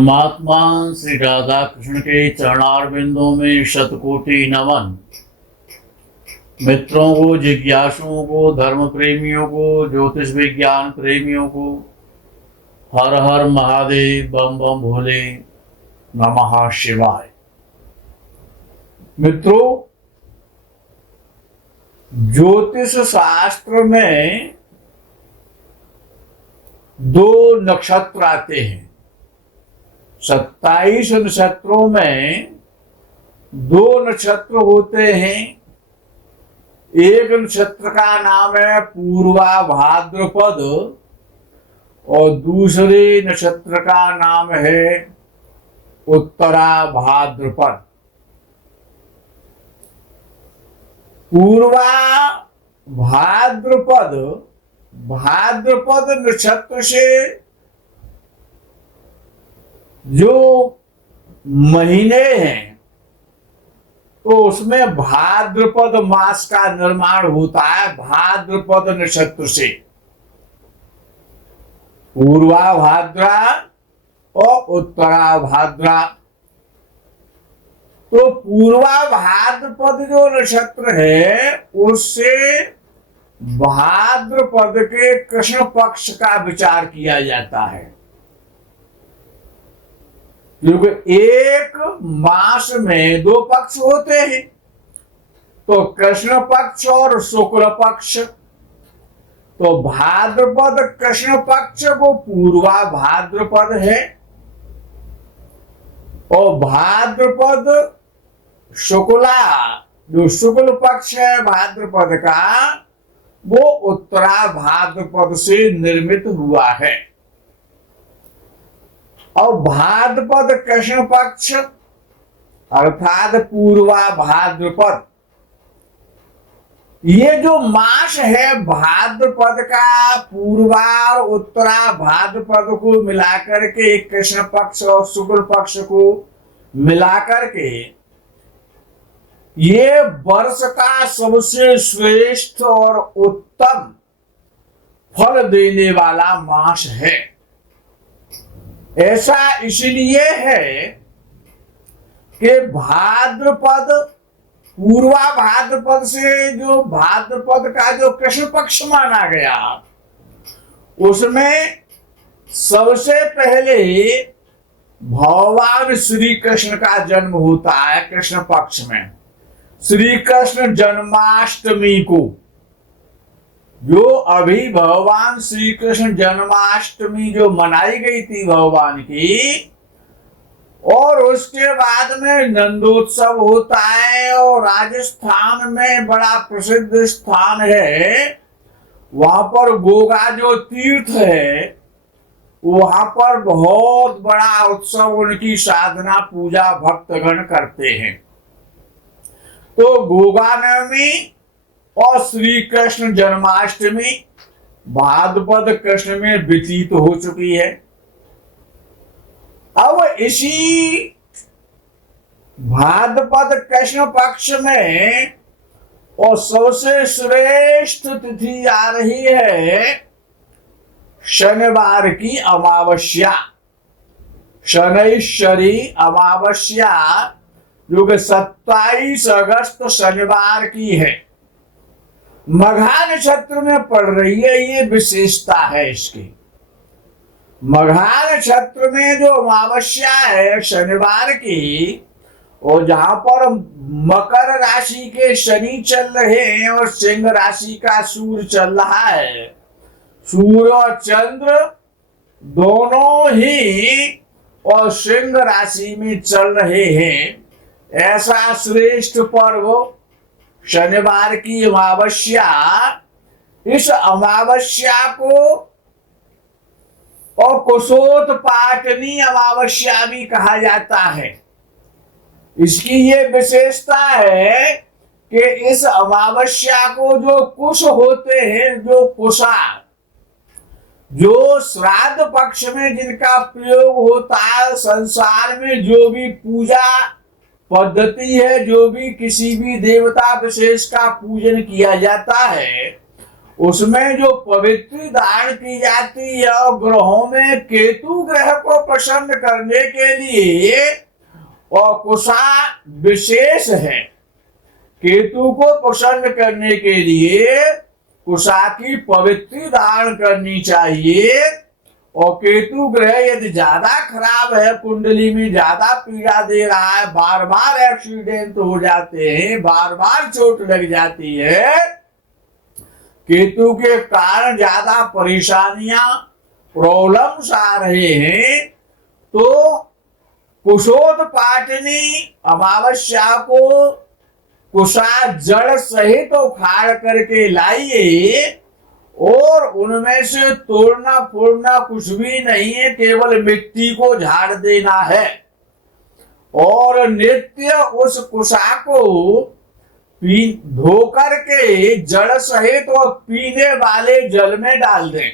परमात्मा श्री राधा कृष्ण के चरणारविंदों में शतकोटि नमन। मित्रों को, जिज्ञासुओं को, धर्म प्रेमियों को, ज्योतिष विज्ञान प्रेमियों को हर हर महादेव, बम बम भोले, नमः शिवाय। मित्रों, ज्योतिष शास्त्र में दो नक्षत्र आते हैं। 27 नक्षत्रों में दो नक्षत्र होते हैं। एक नक्षत्र का नाम है पूर्वा भाद्रपद और दूसरे नक्षत्र का नाम है उत्तरा भाद्रपद। पूर्वा भाद्रपद नक्षत्र से जो महीने हैं तो उसमें भाद्रपद मास का निर्माण होता है। भाद्रपद नक्षत्र से पूर्वा भाद्रा और उत्तरा भाद्रा। तो पूर्वा भाद्रपद जो नक्षत्र है उससे भाद्रपद के कृष्ण पक्ष का विचार किया जाता है, क्योंकि एक मास में दो पक्ष होते हैं, तो कृष्ण पक्ष और शुक्ल पक्ष। तो भाद्रपद कृष्ण पक्ष वो पूर्वा भाद्रपद है और भाद्रपद शुक्ला जो शुक्ल पक्ष है भाद्रपद का, वो उत्तरा भाद्रपद से निर्मित हुआ है। और भाद्रपद कृष्ण पक्ष अर्थात पूर्वा भाद्रपद, ये जो मास है भाद्रपद का, पूर्वा और उत्तरा भाद्रपद को मिलाकर के, कृष्ण पक्ष और शुक्ल पक्ष को मिलाकर के, ये वर्ष का सबसे श्रेष्ठ और उत्तम फल देने वाला मास है। ऐसा इसलिए है कि भाद्रपद, पूर्वा भाद्रपद से जो भाद्रपद का जो कृष्ण पक्ष माना गया, उसमें सबसे पहले भगवान श्री कृष्ण का जन्म होता है। कृष्ण पक्ष में श्री कृष्ण जन्माष्टमी को, जो अभी भगवान श्री कृष्ण जन्माष्टमी जो मनाई गई थी भगवान की, और उसके बाद में नंदोत्सव होता है। और राजस्थान में बड़ा प्रसिद्ध स्थान है, वहां पर गोगा जो तीर्थ है, वहां पर बहुत बड़ा उत्सव, उनकी साधना पूजा भक्तगण करते हैं। तो गोगा नवमी और श्री कृष्ण जन्माष्टमी भाद्रपद कृष्ण में व्यतीत हो चुकी है। अब इसी भाद्रपद कृष्ण पक्ष में और सबसे श्रेष्ठ तिथि आ रही है शनिवार की अमावस्या, शनैश्वरी अमावस्या, जो कि 27 अगस्त शनिवार की है। मघा नक्षत्र में पड़ रही है, ये विशेषता है इसकी। मघा नक्षत्र में जो अमावस्या है शनिवार की, और जहां पर मकर राशि के शनि चल रहे हैं और सिंह राशि का सूर्य चल रहा है, सूर्य और चंद्र दोनों ही और सिंह राशि में चल रहे हैं। ऐसा श्रेष्ठ पर्व शनिवार की अमावस्या, इस अमावस्या को और कुशोत्पाटनी अमावस्या भी कहा जाता है। इसकी ये विशेषता है कि इस अमावस्या को जो कुश होते हैं, जो कुशा, जो श्राद्ध पक्ष में जिनका प्रयोग होता है, संसार में जो भी पूजा पद्धति है, जो भी किसी भी देवता विशेष का पूजन किया जाता है, उसमें जो पवित्री धारण की जाती है और ग्रहों में केतु ग्रह को प्रसन्न करने के लिए और कुशा विशेष है। केतु को प्रसन्न करने के लिए कुशा की पवित्री धारण करनी चाहिए। और केतु ग्रह यदि ज्यादा खराब है, कुंडली में ज्यादा पीड़ा दे रहा है, बार बार एक्सीडेंट हो जाते हैं, बार बार चोट लग जाती है, केतु के कारण ज्यादा परेशानियां प्रॉब्लम्स आ रहे हैं, तो कुशोत्पाटनी अमावस्या को कुशा जड़ सहित उखाड़ करके लाइए और उनमें से तोड़ना फोड़ना कुछ भी नहीं है, केवल मिट्टी को झाड़ देना है और नित्य उस कुशा को धो करके जड़ सहित और पीने वाले जल में डाल दें।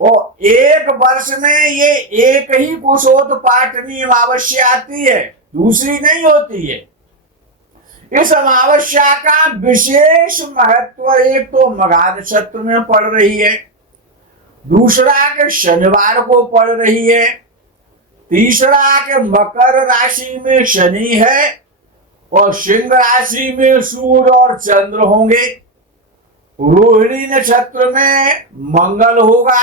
और एक वर्ष में ये एक ही कुशोत्पाटनी अमावस्या आती है, दूसरी नहीं होती है। इस अमावस्या का विशेष महत्व एक तो मघा नक्षत्र में पड़ रही है, दूसरा के शनिवार को पड़ रही है, तीसरा के मकर राशि में शनि है और सिंह राशि में सूर्य और चंद्र होंगे, रोहिणी नक्षत्र में मंगल होगा।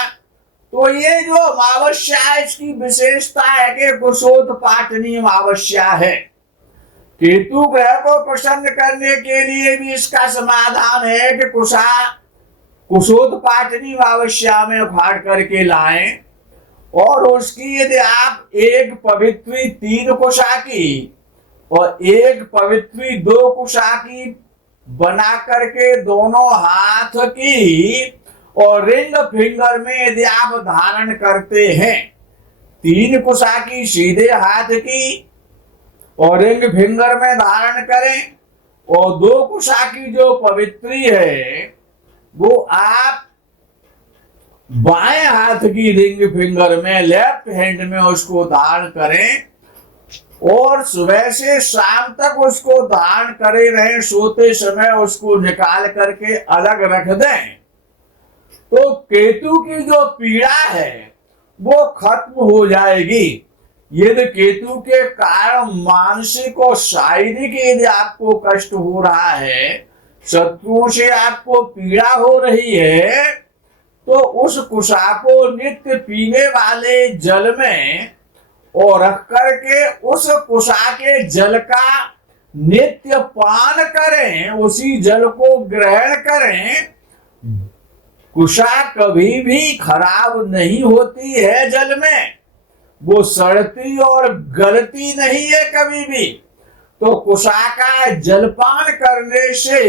तो ये जो अमावस्या है इसकी विशेषता है कि कुशोत्पाटनी अमावस्या है। केतु ग्रह को प्रसन्न करने के लिए भी इसका समाधान है कि कुशोत्पाटनी अमावस्या में उखाड़ करके लाएं और उसकी यदि आप एक पवित्री 3 कुशा की और एक पवित्री 2 कुशा की बना करके दोनों हाथ की और रिंग फिंगर में यदि आप धारण करते हैं, 3 कुशा की सीधे हाथ की और रिंग फिंगर में धारण करें और 2 कुशा की जो पवित्री है वो आप बाएं हाथ की रिंग फिंगर में लेफ्ट हैंड में उसको धारण करें और सुबह से शाम तक उसको धारण करे रहें, सोते समय उसको निकाल करके अलग रख दें। तो केतु की जो पीड़ा है वो खत्म हो जाएगी। यदि केतु के कारण मानसिक और शारीरिक यदि आपको कष्ट हो रहा है, शत्रुओं से आपको पीड़ा हो रही है, तो उस कुशा को नित्य पीने वाले जल में और रख करके उस कुशा के जल का नित्य पान करें, उसी जल को ग्रहण करें। कुशा कभी भी खराब नहीं होती है जल में, वो सड़ती और गलती नहीं है कभी भी। तो कुशा का जलपान करने से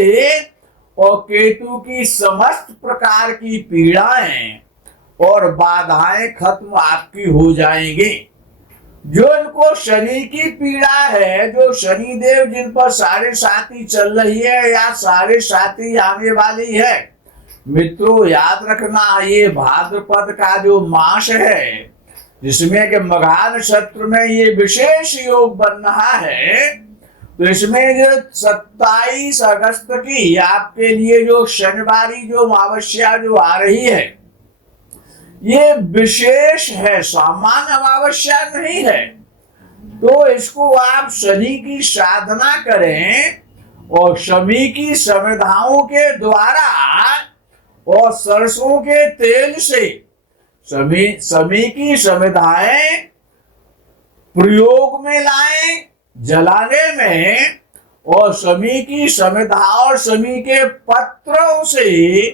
और केतु की समस्त प्रकार की पीड़ाएं और बाधाएं खत्म आपकी हो जाएंगी। जो इनको शनि की पीड़ा है, जो शनि देव जिन पर 7.5 चल रही है या 7.5 आने वाली है, मित्रों याद रखना ये भाद्रपद का जो मास है जिसमें के मघा नक्षत्र में ये विशेष योग बन रहा है, तो इसमें जो 27 अगस्त की आपके लिए जो शनिवारी जो अमावस्या जो आ रही है ये विशेष है, सामान्य अमावस्या नहीं है। तो इसको आप शनि की साधना करें और शमी की समिधाओं के द्वारा और सरसों के तेल से शमी की समिधाएं प्रयोग में लाएं जलाने में, और शमी की समिधा और शमी के पत्रों से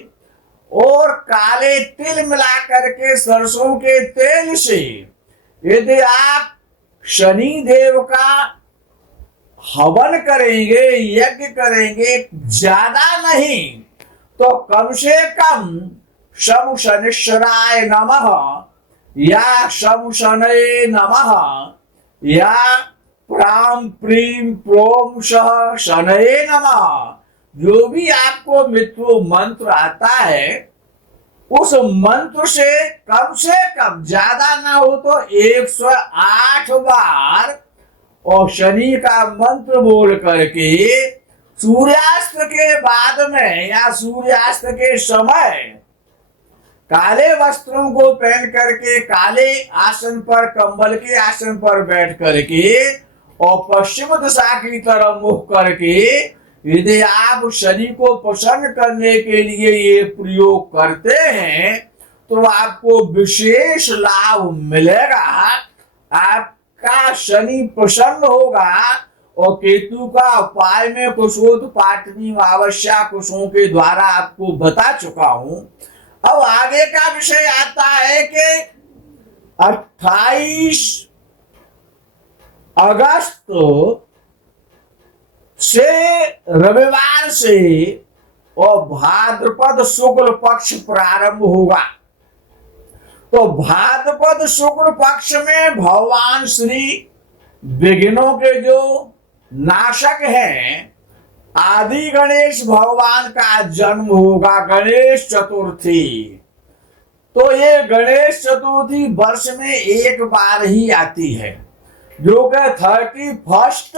और काले तिल मिला करके सरसों के तेल से यदि आप शनि देव का हवन करेंगे, यज्ञ करेंगे, ज्यादा नहीं तो कम से कम शम शनिश्चराय नमः या शम शनये नमः या प्राम प्रीम प्रोम सह शनये नमः, जो भी आपको मित्रों मंत्र आता है उस मंत्र से कम ज्यादा ना हो तो 108 बार और शनि का मंत्र बोल करके सूर्यास्त के बाद में या सूर्यास्त के समय काले वस्त्रों को पहन करके काले आसन पर, कंबल के आसन पर बैठ करके और पश्चिम दिशा की तरफ मुख करके यदि आप शनि को प्रसन्न करने के लिए ये प्रयोग करते हैं तो आपको विशेष लाभ मिलेगा। आपका शनि प्रसन्न होगा। और केतु का उपाय में कुशोत्पाटनी अमावस्या कुशों के द्वारा आपको बता चुका हूं। अब आगे का विषय आता है कि 28 अगस्त से रविवार से और भाद्रपद शुक्ल पक्ष प्रारंभ होगा। तो भाद्रपद शुक्ल पक्ष में भगवान श्री विघ्नों के जो नाशक हैं आदि गणेश भगवान का जन्म होगा, गणेश चतुर्थी। तो ये गणेश चतुर्थी वर्ष में एक बार ही आती है, जो कि 31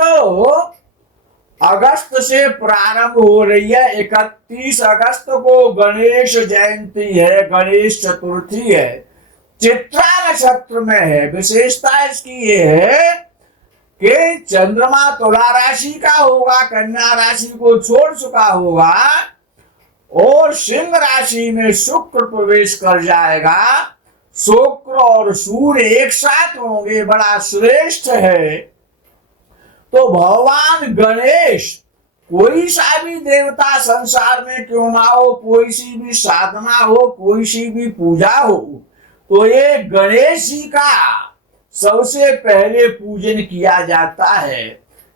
अगस्त से प्रारंभ हो रही है। 31 अगस्त को गणेश जयंती है, गणेश चतुर्थी है, चित्रा नक्षत्र में है। विशेषता इसकी ये है कि चंद्रमा तुला राशि का होगा, कन्या राशि को छोड़ चुका होगा और सिंह राशि में शुक्र प्रवेश कर जाएगा। शुक्र और सूर्य एक साथ होंगे, बड़ा श्रेष्ठ है। तो भगवान गणेश, कोई सा भी देवता संसार में क्यों ना हो, कोई सी भी साधना हो, कोई सी भी पूजा हो, तो ये गणेश जी का सबसे पहले पूजन किया जाता है।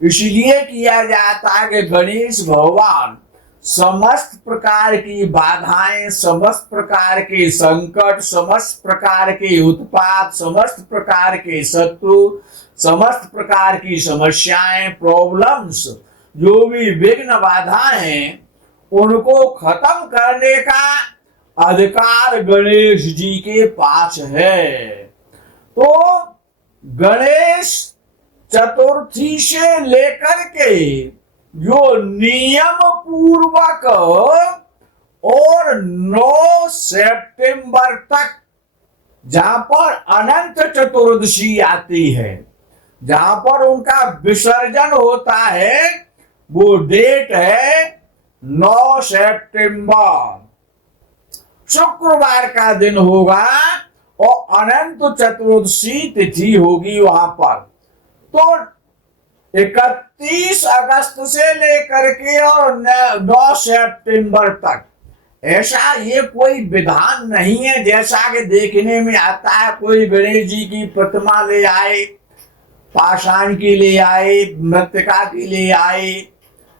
इसलिए किया जाता है कि गणेश भगवान समस्त प्रकार की बाधाएं, समस्त प्रकार के संकट, समस्त प्रकार के उत्पात, समस्त प्रकार के शत्रु, समस्त प्रकार की समस्याएं, प्रॉब्लम्स, जो भी विघ्न बाधाएं हैं, उनको खत्म करने का अधिकार गणेश जी के पास है। तो गणेश चतुर्थी से लेकर के जो नियम पूर्वक और 9 सितंबर तक, जहां पर अनंत चतुर्दशी आती है, जहां पर उनका विसर्जन होता है, वो डेट है 9 सितंबर, शुक्रवार का दिन होगा और अनंत चतुर्दशी तिथि होगी वहां पर। तो 31 अगस्त से लेकर के और 9 सितंबर तक ऐसा ये कोई विधान नहीं है जैसा कि देखने में आता है। कोई गणेश जी की प्रतिमा ले आए, पाषाण की ले आए, मृत्तिका की ले आए,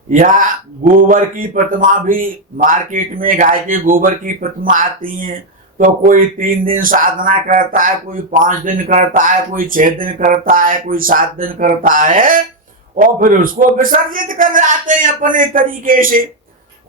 या गोबर की प्रतिमा भी मार्केट में गाय के गोबर की प्रतिमा आती है। तो कोई 3 दिन साधना करता है, कोई 5 दिन करता है, कोई 6 दिन करता है, कोई 7 दिन करता है और फिर उसको विसर्जित कर जाते हैं अपने तरीके से।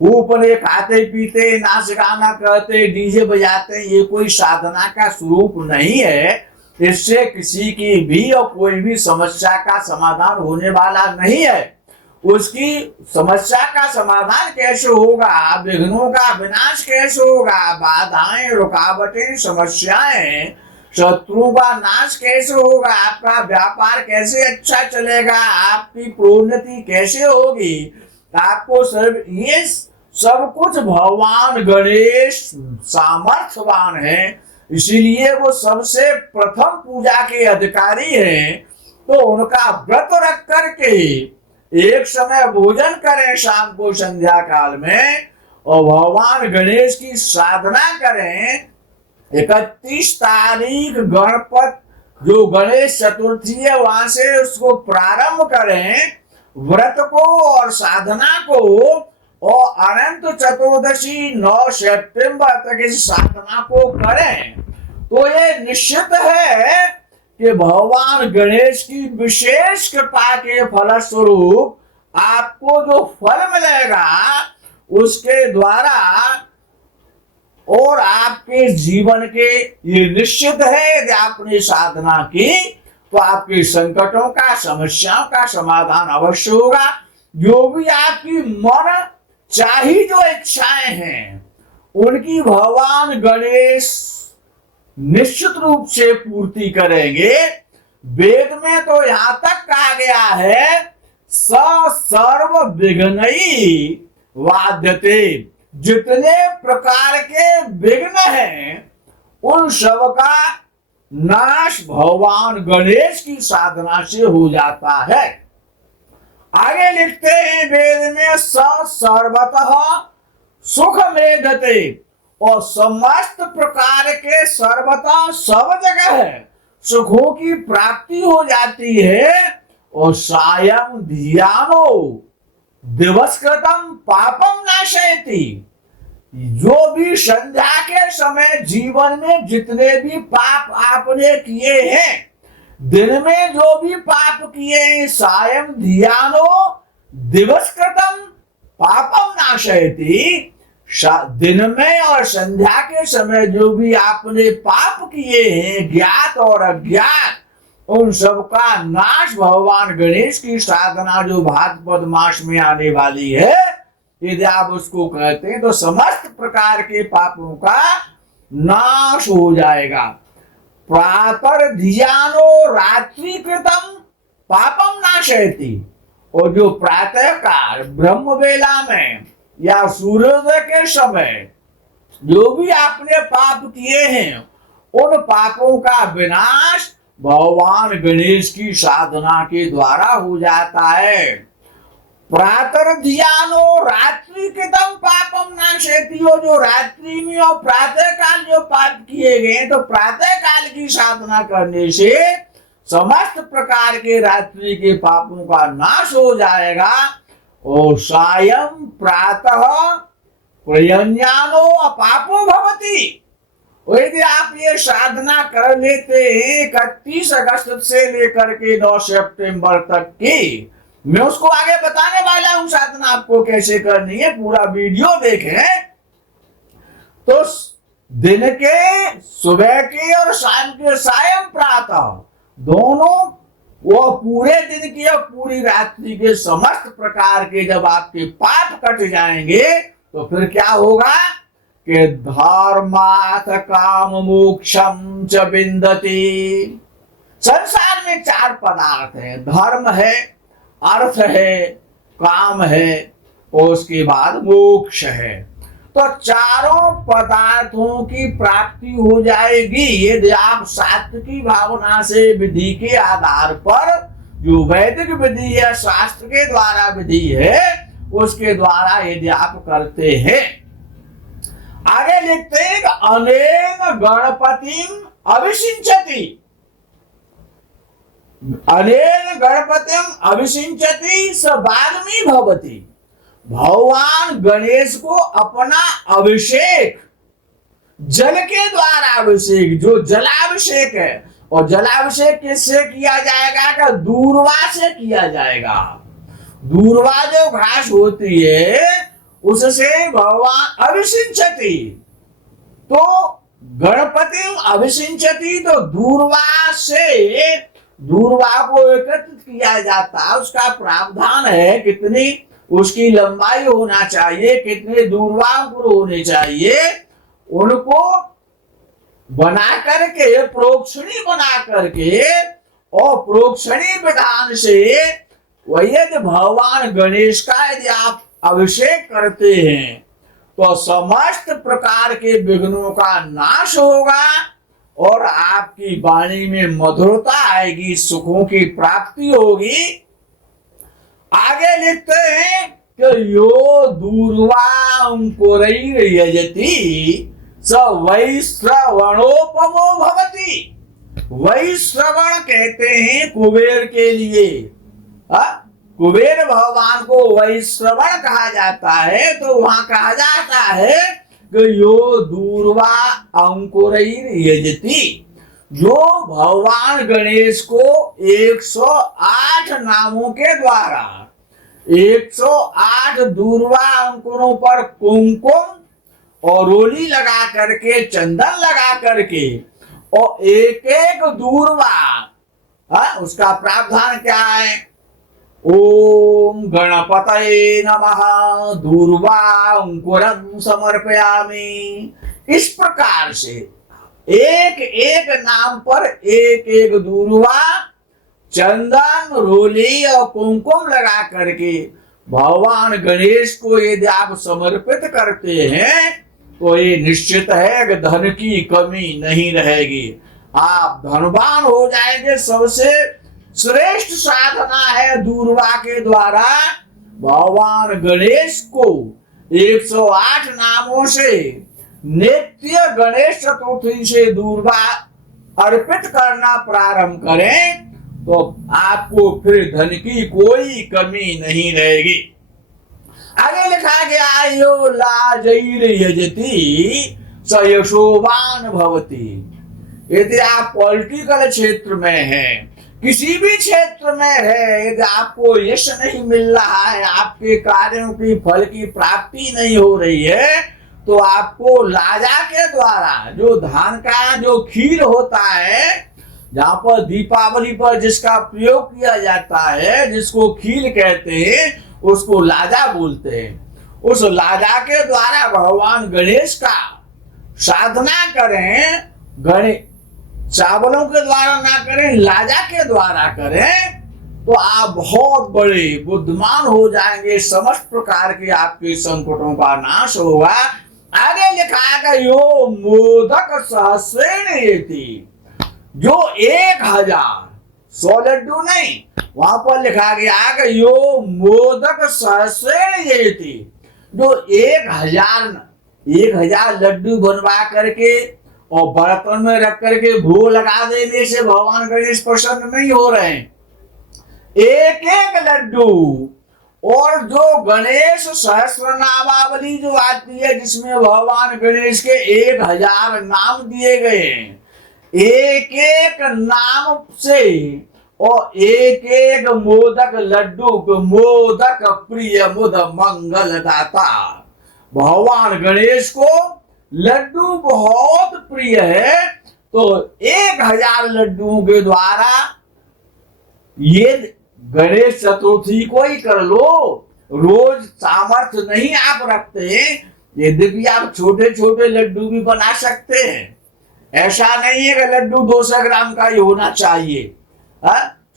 खूब खाते पीते, नाच गाना करते, डीजे बजाते। ये कोई साधना का स्वरूप नहीं है। इससे किसी की भी और कोई भी समस्या का समाधान होने वाला नहीं है। उसकी समस्या का समाधान कैसे होगा, विघ्नों का विनाश कैसे होगा, बाधाएं, रुकावटें, समस्याएं, शत्रुओं का नाश कैसे होगा, आपका व्यापार कैसे अच्छा चलेगा, आपकी प्रोन्नति कैसे होगी, आपको ये सब कुछ भगवान गणेश सामर्थ्यवान है। इसीलिए वो सबसे प्रथम पूजा के अधिकारी हैं। तो उनका व्रत रख करके एक समय भोजन करें शाम को संध्या काल में और भगवान गणेश की साधना करें। 31 तारीख गणपत जो गणेश चतुर्थी है वहां से उसको प्रारंभ करें व्रत को और साधना को, और अनंत चतुर्दशी 9 सितंबर तक इस साधना को करें। तो ये निश्चित है कि भगवान गणेश की विशेष कृपा के फलस्वरूप आपको जो फल मिलेगा उसके द्वारा और आपके जीवन के ये निश्चित है कि आपने साधना की तो आपके संकटों का, समस्याओं का समाधान अवश्य होगा। जो भी आपकी मन चाही जो इच्छाएं हैं उनकी भगवान गणेश निश्चित रूप से पूर्ति करेंगे। वेद में तो यहां तक कहा गया है स सर्व विघ्नई वाद्यते, जितने प्रकार के विघ्न हैं उन सब का नाश भगवान गणेश की साधना से हो जाता है। आगे लिखते हैं वेद में स सर्वतः सुख मेधते, और समस्त प्रकार के सर्वतः सब जगह है सुखों की प्राप्ति हो जाती है। और सायं धियानो दिवस कृतम पापम नाशयति, जो भी संध्या के समय जीवन में जितने भी पाप आपने किए हैं, दिन में जो भी पाप किए हैं, सायं धियानो दिवस कृतम पापम नाशयति, दिन में और संध्या के समय जो भी आपने पाप किए हैं ज्ञात और अज्ञात, उन सब का नाश भगवान गणेश की साधना जो भाद्रपद मास में आने वाली है, यदि आप उसको कहते हैं तो समस्त प्रकार के पापों का नाश हो जाएगा। प्रातर धियानो रात्रि कृतम पापम नाशयति, और जो प्रातः काल ब्रह्म वेला में या सूर्योदय के समय जो भी आपने पाप किए हैं उन पापों का विनाश भगवान गणेश की साधना के द्वारा हो जाता है। प्रातर धियानो रात्रि कृतम पापम नाशयति, जो रात्रि में और प्रातः काल जो पाप किए गए तो प्रातः काल की साधना करने से समस्त प्रकार के रात्रि के पापों का नाश हो जाएगा। और सायं प्रातः प्रयज्ञानो अपापो भवति, यदि आप ये साधना कर लेते हैं 31 अगस्त से लेकर के 9 सितंबर तक की, मैं उसको आगे बताने वाला हूं साधना आपको कैसे करनी है, पूरा वीडियो देखें। तो दिन के सुबह के और शाम के सायं प्रातः दोनों, वो पूरे दिन की और पूरी रात्रि के समस्त प्रकार के जब आपके पाप कट जाएंगे तो फिर क्या होगा कि धर्मार्थ काम मोक्षम च विन्दति। संसार में 4 पदार्थ हैं, धर्म है, अर्थ है, काम है और उसके बाद मोक्ष है। तो चारों पदार्थों की प्राप्ति हो जाएगी यदि आप सात्विकी भावना से विधि के आधार पर, जो वैदिक विधि है शास्त्र के द्वारा विधि है, उसके द्वारा यदि आप करते हैं। आगे लिखते हैं अनेन गणपतिम अभिषिंचति, अनेन गणपतिम अभिषिंचति स वाग्मी भवति, भगवान गणेश को अपना अभिषेक जल के द्वारा, अभिषेक जो जलाभिषेक है, और जलाभिषेक किससे किया जाएगा का दूर्वा से किया जाएगा। दूर्वा जो घास होती है उससे भगवान अभिषिंचति, तो गणपति अभिषिंचति, तो दूर्वा से, दूर्वा को एकत्रित किया जाता है। उसका प्रावधान है कितनी उसकी लंबाई होना चाहिए, कितने दूर्वा होने चाहिए, उनको बना करके प्रोक्षणी बना करके और प्रोक्षणी विधान से वही भगवान गणेश का यदि आप अभिषेक करते हैं तो समस्त प्रकार के विघ्नों का नाश होगा और आपकी वाणी में मधुरता आएगी, सुखों की प्राप्ति होगी। आगे लिखते हैं कि यो दूर्वा अंकुरैर्यजति स वैश्रवणोपमो भवति। वैश्रवण कहते हैं कुबेर के लिए, कुबेर भगवान को वैश्रवण कहा जाता है। तो वहां कहा जाता है कि यो दूर्वा अंकुरैर्यजति, जो भगवान गणेश को 108 नामों के द्वारा 108 दूर्वा अंकुरों पर कुमकुम और रोली लगा करके, चंदन लगा करके, और एक एक दूर्वा, उसका प्रावधान क्या है ओम गणपतये नमः दूर्वांकुरं समर्पयामि। इस प्रकार से एक एक नाम पर एक एक दूर्वा, चंदन, रोली और कुमकुम लगा करके भगवान गणेश को यदि आप समर्पित करते हैं तो ये निश्चित है कि धन की कमी नहीं रहेगी, आप धनवान हो जाएंगे। सबसे श्रेष्ठ साधना है दूर्वा के द्वारा भगवान गणेश को 108 नामों से नित्य गणेश चतुर्थी से दूर्वा अर्पित करना प्रारंभ करें तो आपको फिर धन की कोई कमी नहीं रहेगी। आगे लिखा गया यो लाजैर यजति स यशोवान भवति। यदि आप पॉलिटिकल क्षेत्र में हैं, किसी भी क्षेत्र में है, यदि आपको यश नहीं मिल रहा है, आपके कार्यों की फल की प्राप्ति नहीं हो रही है, तो आपको लाजा के द्वारा जो धान का जो खीर होता है, जहां पर दीपावली पर जिसका प्रयोग किया जाता है, जिसको खीर कहते हैं, उसको लाजा बोलते हैं। उस लाजा के द्वारा भगवान गणेश का साधना करें। गणेश चावलों के द्वारा ना करें, लाजा के द्वारा करें, तो आप बहुत बड़े बुद्धिमान हो जाएंगे। समस्त प्रकार के आपके संकटों का नाश होगा। आगे लिखा है यो मोदक सहस्रेण येति, जो 1000 लड्डू नहीं, वहां पर लिखा गया कि यो मोदक सहस्रेण येति, जो 1000 लड्डू बनवा करके और बर्तन में रख करके भोग लगा देने से भगवान गणेश प्रसन्न नहीं हो रहे हैं। एक एक लड्डू, और जो गणेश सहस्त्र नामावली जो आती है, जिसमें भगवान गणेश के 1000 नाम दिए गए हैं, एक एक नाम से और एक एक मोदक लड्डू, मोदक प्रिय मुद मंगल दाता। भगवान गणेश को लड्डू बहुत प्रिय है, तो 1000 लड्डुओं के द्वारा ये गणेश चतुर्थी को ही कर लो। रोज सामर्थ्य नहीं आप रखते, यद्यपि आप छोटे छोटे लड्डू भी बना सकते हैं। ऐसा नहीं है कि लड्डू 200 ग्राम का ही होना चाहिए,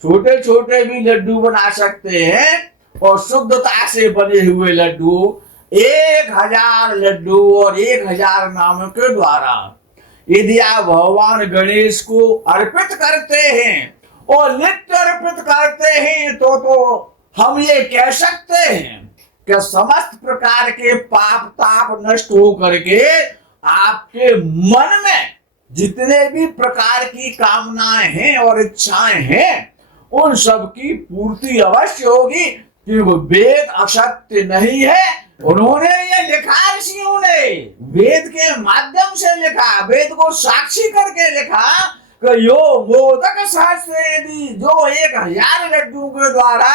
छोटे छोटे भी लड्डू बना सकते हैं। और शुद्धता से बने हुए लड्डू, 1000 लड्डू और 1000 नामों के द्वारा यदि आप भगवान गणेश को अर्पित करते हैं और नित्य अर्पित करते हैं, तो हम ये कह सकते हैं कि समस्त प्रकार के पाप ताप नष्ट हो करके आपके मन में जितने भी प्रकार की कामनाएं हैं और इच्छाएं हैं, उन सब की पूर्ति अवश्य होगी, क्योंकि वेद असत्य नहीं है। उन्होंने ये लिखा, ऋषियों ने वेद के माध्यम से लिखा, वेद को साक्षी करके लिखा कि यो मोदक सहस्रेदि, जो 1000 लड्डू के द्वारा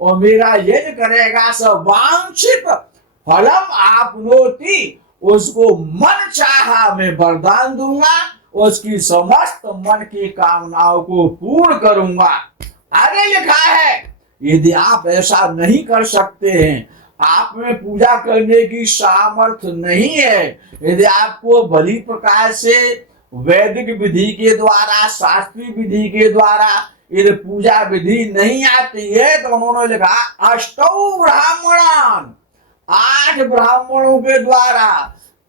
और मेरा यज्ञ करेगा, सब वांछित फलम आपनोति, उसको मन चाहा मैं वरदान दूंगा, उसकी समस्त मन की कामनाओं को पूर्ण करूंगा। आगे लिखा है, यदि आप ऐसा नहीं कर सकते हैं, आप में पूजा करने की सामर्थ्य नहीं है, यदि आपको भली प्रकार से वैदिक विधि के द्वारा, शास्त्रीय विधि के द्वारा यदि पूजा विधि नहीं आती है, तो उन्होंने लिखा अष्टौ ब्राह्मणान, 8 ब्राह्मणों के द्वारा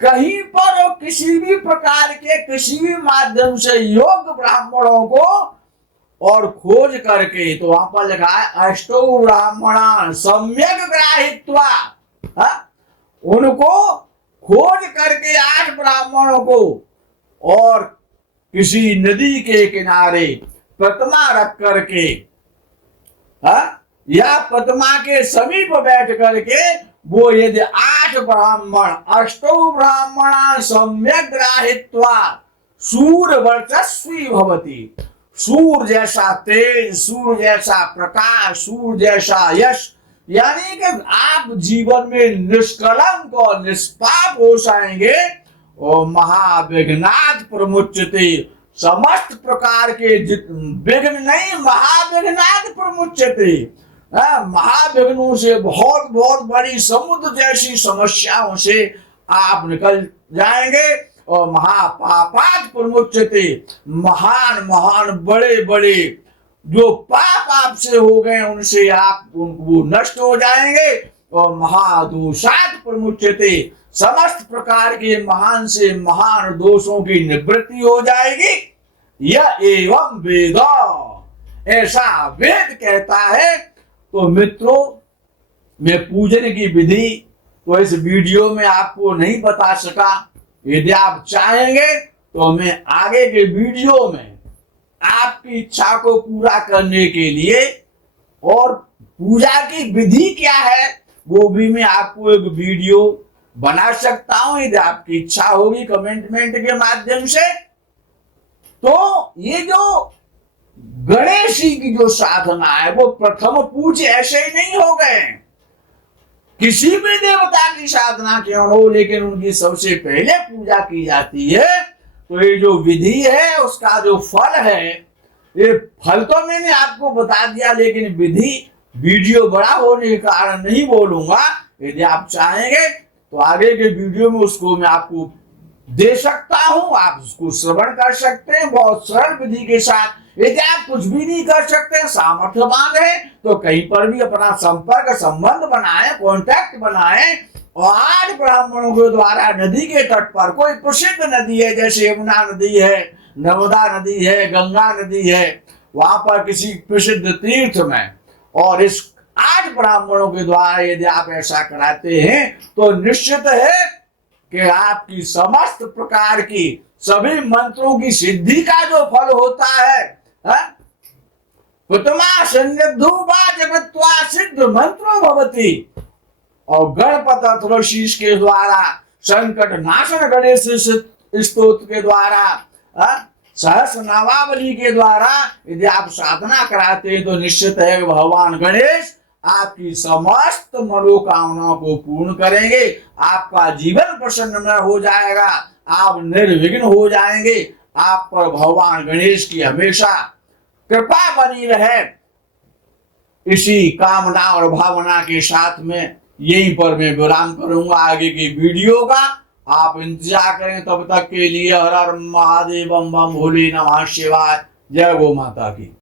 कहीं पर और किसी भी प्रकार के किसी भी माध्यम से योग्य ब्राह्मणों को और खोज करके, तो वहां पर लिखा है अष्टौ ब्राह्मणान सम्यक ग्राहित्वा, उनको खोज करके 8 ब्राह्मणों को और किसी नदी के किनारे प्रतिमा रख करके, या प्रतिमा के समीप बैठ करके वो यदि 8 ब्राह्मण, अष्टौ ब्राह्मणा सम्यक ग्राहित्वा सूर्य वर्चस्वी भवति, सूर्य जैसा तेज, सूर्य जैसा प्रकाश, सूर्य जैसा यश, यानी कि आप जीवन में निष्कलंक और निष्पाप हो जाएंगे। और महाविघ्नात् प्रमुच्यते, समस्त प्रकार के विघ्न नहीं, महाविघ्नात् प्रमुच्यते, महाविघ्नों से, बहुत बहुत बड़ी समुद्र जैसी समस्याओं से आप निकल जाएंगे। और महापापात् प्रमुच्यते, महान महान बड़े बड़े जो पाप आपसे हो गए उनसे आप वो नष्ट हो जाएंगे। और महादोषात् प्रमुच्यते, समस्त प्रकार के महान से महान दोषों की निवृत्ति हो जाएगी। यह एवं वेद, ऐसा वेद कहता है। तो मित्रों, मैं पूजन की विधि तो इस वीडियो में आपको नहीं बता सका। यदि आप चाहेंगे तो मैं आगे के वीडियो में आपकी इच्छा को पूरा करने के लिए और पूजा की विधि क्या है वो भी मैं आपको एक वीडियो बना सकता हूं, यदि आपकी इच्छा होगी कमेंटमेंट के माध्यम से। तो ये जो गणेश जी की जो साधना है वो प्रथम पूज्य ऐसे ही नहीं हो गए। किसी भी देवता की साधना क्यों हो, लेकिन उनकी सबसे पहले पूजा की जाती है। तो ये जो विधि है उसका जो फल है, ये फल तो मैंने आपको बता दिया, लेकिन विधि वीडियो बड़ा होने के कारण नहीं बोलूंगा। यदि आप चाहेंगे तो आगे के वीडियो में उसको मैं आपको दे सकता हूं, आप उसको श्रवण कर सकते हैं बहुत सरल विधि के साथ। यदि आप कुछ भी नहीं कर सकते, सामर्थ्यवान है, तो कहीं पर भी अपना संपर्क संबंध बनाए, कॉन्टैक्ट बनाए। और आज ब्राह्मणों के द्वारा नदी के तट पर कोई प्रसिद्ध नदी है, जैसे यमुना नदी है, नर्मदा नदी है, गंगा नदी है, वहां पर किसी प्रसिद्ध तीर्थ में, और इस आज ब्राह्मणों के द्वारा यदि आप ऐसा कराते हैं तो निश्चित है कि आपकी समस्त प्रकार की सभी मंत्रों की सिद्धि का जो फल होता है, प्रथमा सन्निधो वा जगत्वा सिद्ध मंत्रो भवति। और गणपत अथर्वशीष के द्वारा, संकट नाशन गणेश स्तोत्र के द्वारा, सहस्र नामावली के द्वारा यदि आप साधना कराते हैं तो निश्चित है भगवान गणेश आपकी समस्त मनोकामनाओं को पूर्ण करेंगे। आपका जीवन प्रसन्न हो जाएगा, आप निर्विघ्न हो जाएंगे। आप पर भगवान गणेश की हमेशा कृपा बनी रहे। इसी कामना और भावना के साथ में यहीं पर मैं विराम करूंगा आगे की वीडियो का। आप इंतजार करें, तब तक के लिए हर हर महादेव, बम बम भोले नमः शिवाय। जय गो माता की।